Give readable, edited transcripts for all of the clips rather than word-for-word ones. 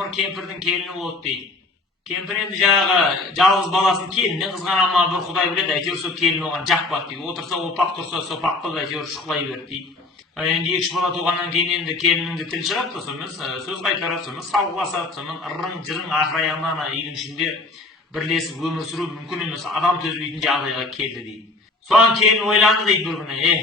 Жұмыр кемпірдің келіні болды дейді. Кемпір енді жаңағы жалғыз баласын келіннен қызғана ма, бір Құдай біледі, әйтеуір сол келін оған жақпады дейді. Отырса опақ, тұрса сопақ қылып әйтеуір шұқылай берді дейді. Енді 2 бала туғаннан кейін енді келіннің де тіл шығады, сонымен сөз қайтарады, сонымен салғыласады, сонымен ырың-жырың ақыр аяғында үйдің ішінде бірлесіп өмір сүру мүмкін емес, адам төзбейтін жағдайға келді дейді. Соған келін ойланды дейді бір күні,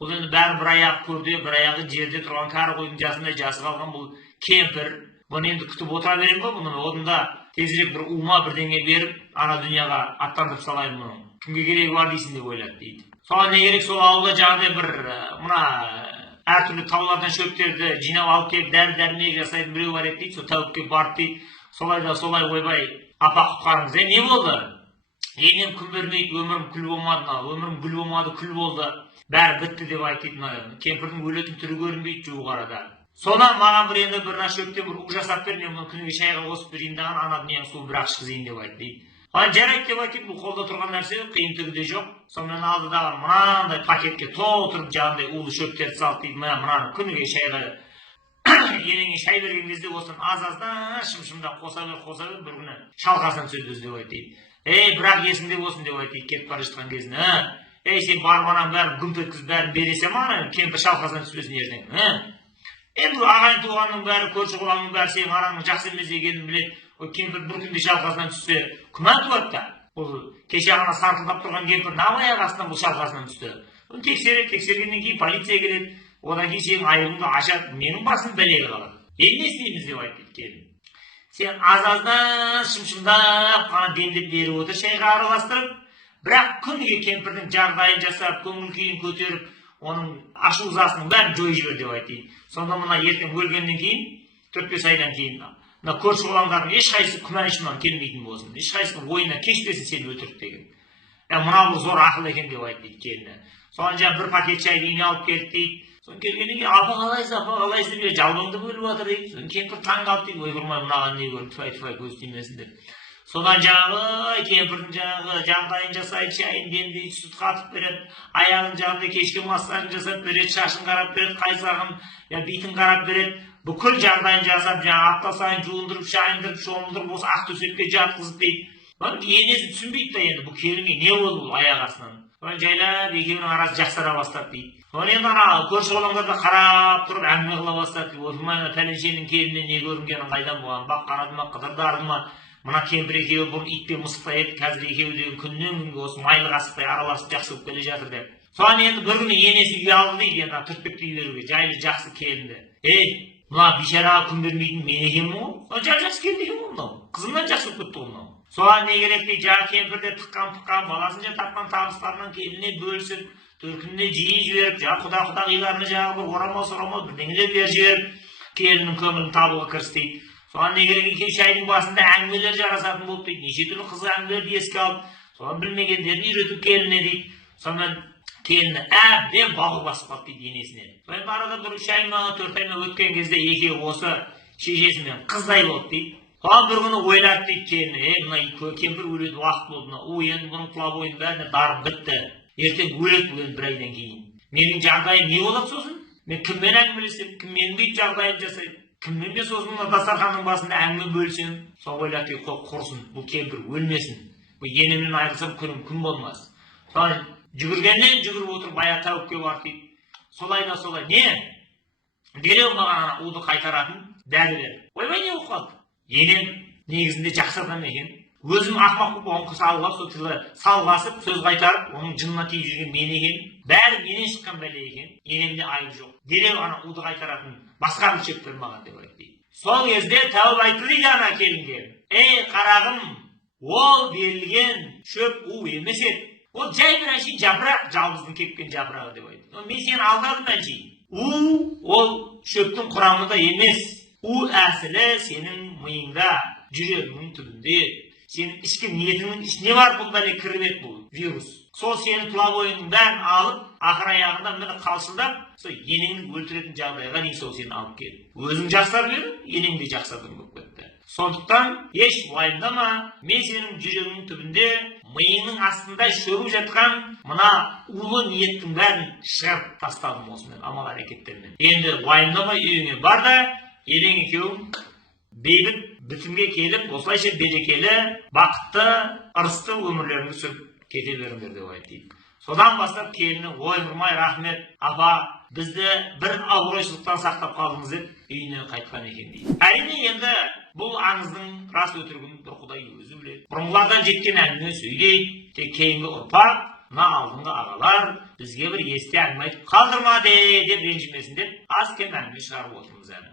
бұл енді бәрі бір аяғы көрде, бір аяғы жерде тұрған кәрі қойдың жасындай жасы қалған бұл кемпір. Бұны енді күтіп отыра берем ба, бұны орнында тезірек бір ума бірдеңе беріп, ана дүнияға аттандырып салайын мұның. Кімге керегі бар дейсің деп ойлады дейді. Соған не керек, сол ауылда жағдай бір мына әртүрлі таулардан шөптерді жинап алып келіп дәрі-дәрмек жасайтын біреу бар еді дейді. Сол тәуіпке барды дейді. Солай да солай ойбай, апа құтқарыңыз. Не болды? Енем күн бермейді, өмірім күл болмады, өмірім гүл болмады, күл болды. Бәрі бітті деп айтты. Кемпірдің өлетін түрі көрінбейді жуық арада. Содан маған бір енді бір шөптен бір у жасап бер, мен мұны күніге шайға қосып берейін дағы, ана дүнияның суын бір ішкізейін деп айтты дейді. Жарайды деп айтты, бұл қолда тұрған нәрсе қиындығы де жоқ. Сонымен алды дағы мынандай пакетке толтырып жағындай улы шөптерді салды дейді. Мынаны күніге шайға енеңе шай берген кезде осыны аз-аздан шым-шымдап қоса бер, бір күні шалқасынан сөз деп айтты дейді. Бірақ есіңде болсын деп айтты, кетіп бара жатқан кезінде. Сен барып анан бәрін гүмп еткізіп бәрін бересе ма, кемпір шалқасынан түспесін ертең. Енді ағайын туғанның бәрі, көрші қолаңның бәрі сенің араңның жақсы емес екенін біледі. Кемпір бір күнде шалқасынан түссе, күмән туады да. Бұл кеше ана сартылдап тұрған кемпір нағай ағасынан бұл шалқасынан түсті. Тексергеннен кейін полиция келеді. Одан кейін сенің айыбыңды ашады, менің басым бәлеге қалады. Не істейміз деп айтты келін. Сен аз-аздан шым-шымдап қана демдеп беріп отыр, шайға араластырып, бірақ күніге кемпірдің жағдайын жасап, көңіл күйін көтеріп, оның ашу ызасын бәрін жойып жібер деп айтты. Сонда мына ертең өлгеннен кейін, 4-5 айдан кейін, мына көрші болғандардың ешқайсысы күмән ішімнен келмейтін болсын. Ешқайсының ойына кешпесін сені өлтірді деген. Мына бұл зор ақыл екен деп айтты келіні. Соған бір пакет шай үйіне алып келді дейді. Соны келгеннен кейін апа қалайсыз деп жалбыңды бөліп жатыр дейді. Соны кемпір таң қалды дейді. Ой құрмай мынаған не көріп түфай көз тимесін деп. Содан жаңағы кемпірдің жаңағы жағдайын жасайды, шайын демдейді, сүт қатып береді, аяғын жағында кешке массажын жасап береді, шашын қарап береді, қайсағын, битін қарап береді. Бүкіл жағдайын жасап, жаңағы апта сайын жуындырып, шайындырып, шомылдырып, осы ақ төсекке жатқызып дейді. Енесі түсінбейді да енді бұл келінге не болды бұл аяқ астынан. Жайлап екеуінің арасы жақсара бастады дейді. Енді ана көрші қолаңдарды қарап тұрып әңгіме қыла бастады дейді. Осылмайна пәленшенің келіннен не көрінгенін қайдан болған, бақ қарады ма, қыдырдарды ма. Мына кемпір екеуі бұрын итпен мысықтай еді, қазір екеуі деген күннен күнге осы майлы қасықтай араласып жақсы болып келе жатыр деп. Соған енді бір күні енесі үйге алды дейді, енді түртпектей беруге, жайлы жақсы келінді. Мына бейшараға күн бермейтін мен екенмін ғой? Жақсы келді екен ғой мынау. Қызымнан жақсы болып кетті ғой мынау. Соған не керек дейді, жаңа кемпірде тыққан баласын тапқан табыстарынан келініне бөлісіп, төркініне жиі жіберіп, жаңа құда-құдағиларына жаңағы бір орамал бірдеңелер беріп жіберіп, келіннің көңілін табуға кірісті дейді. Соған не керек екен, шайдың басында әңгімелер жарасатын болып дейді, неше түрлі қызық әңгімелерді еске алып, соған білмегендерін үйретіп келініне дейді. Сонымен келіні әбден бауыр басып қалды дейді енесіне. Содан арада бір 3 ай ма 4 ай ма өткен кезде екеуі осы шешесімен қыздай болды дейді. Соған бір күні ойлады дейді келіні, мына кемпір өледі уақыт болды, енді бұның тұла бойының бәріне дарып бітті. Ертең өледі бұл бір айдан кейін. Менің жағдайым не болады сосын? Мен кіммен әңгімелесем, кім менің бүйтіп жағдайын жасайды? Кіммен мен сосын дастарханның басында әңгіме бөлсем, сол ойлады дейді, құрсын, бұл кемпір өлмесін. Бұл енемнен айырылсам күнім күн болмас. Соған жүгіргеннен жүгіріп отырып аяқ тәуіпке барды дейді. Солай да солай. Не? Дереу маған уды қайтаратын дәрі бер. Ойбай не болып қалды? Енем негізінде жақсы адам екен. Өзім ақымақ болып оңқы салғасып, сөз қайтарып, оның жынына тиіп жүрген мен екен. Бәрі менен шыққан бәле екен. Енемде айып жоқ. Дереу ана уды қайтаратын басқа бір шөп бер маған деп айтты. Сол кезде тәуіп айтты дейді ана келінге. Қарағым, ол берілген шөп у емес еді. Ол жай бір әншейін жапырақ, жалғыздың кепкен жапырағы деп айтты. Мен сені алдадым әншейін. Ол шөптің құрамында емес. У әсілі сенің миыңда, жүрегіңнің түбінде. Сенің ішкі ниетіңнің ішіне бар бұл бәле кірмек бұл вирус. Сол сенің тұла бойының бәрін алып, ақыр аяғында мені қалшылдап, сол енеңді өлтіретін жағдайға дейін сол сені алып келді. Өзің жақсарып едің, енең де жақсардың болып кетті. Сондықтан еш уайымдама, мен сенің жүрегіңнің түбінде, миыңның астында шөгіп жатқан мына улы ниеттің бәрін шығарып тастадым осымен амал әрекеттермен. Енді уайымдамай үйіңе бар да, енең екеуің бейбіт бітімге келіп, осылайша берекелі, бақытты, ырысты өмірлеріңді сүріп кете беріңдер деп айтты. Содан бастап келіні ойырмай рахмет, апа, бізді бір абыройсыздықтан сақтап қалдыңыз деп үйіне қайтқан екен дейді. Әрине енді бұл аңыздың рас өтірігін бір Құдай өзі біледі. Бұрынғылардан жеткен әңгіме сөйлейді, тек кейінгі ұрпақ, мына алдыңғы ағалар бізге бір есте әңгіме айтып қалдырма деп ренжімесін деп аз кем әңгіме шығарып отырмыз әлі.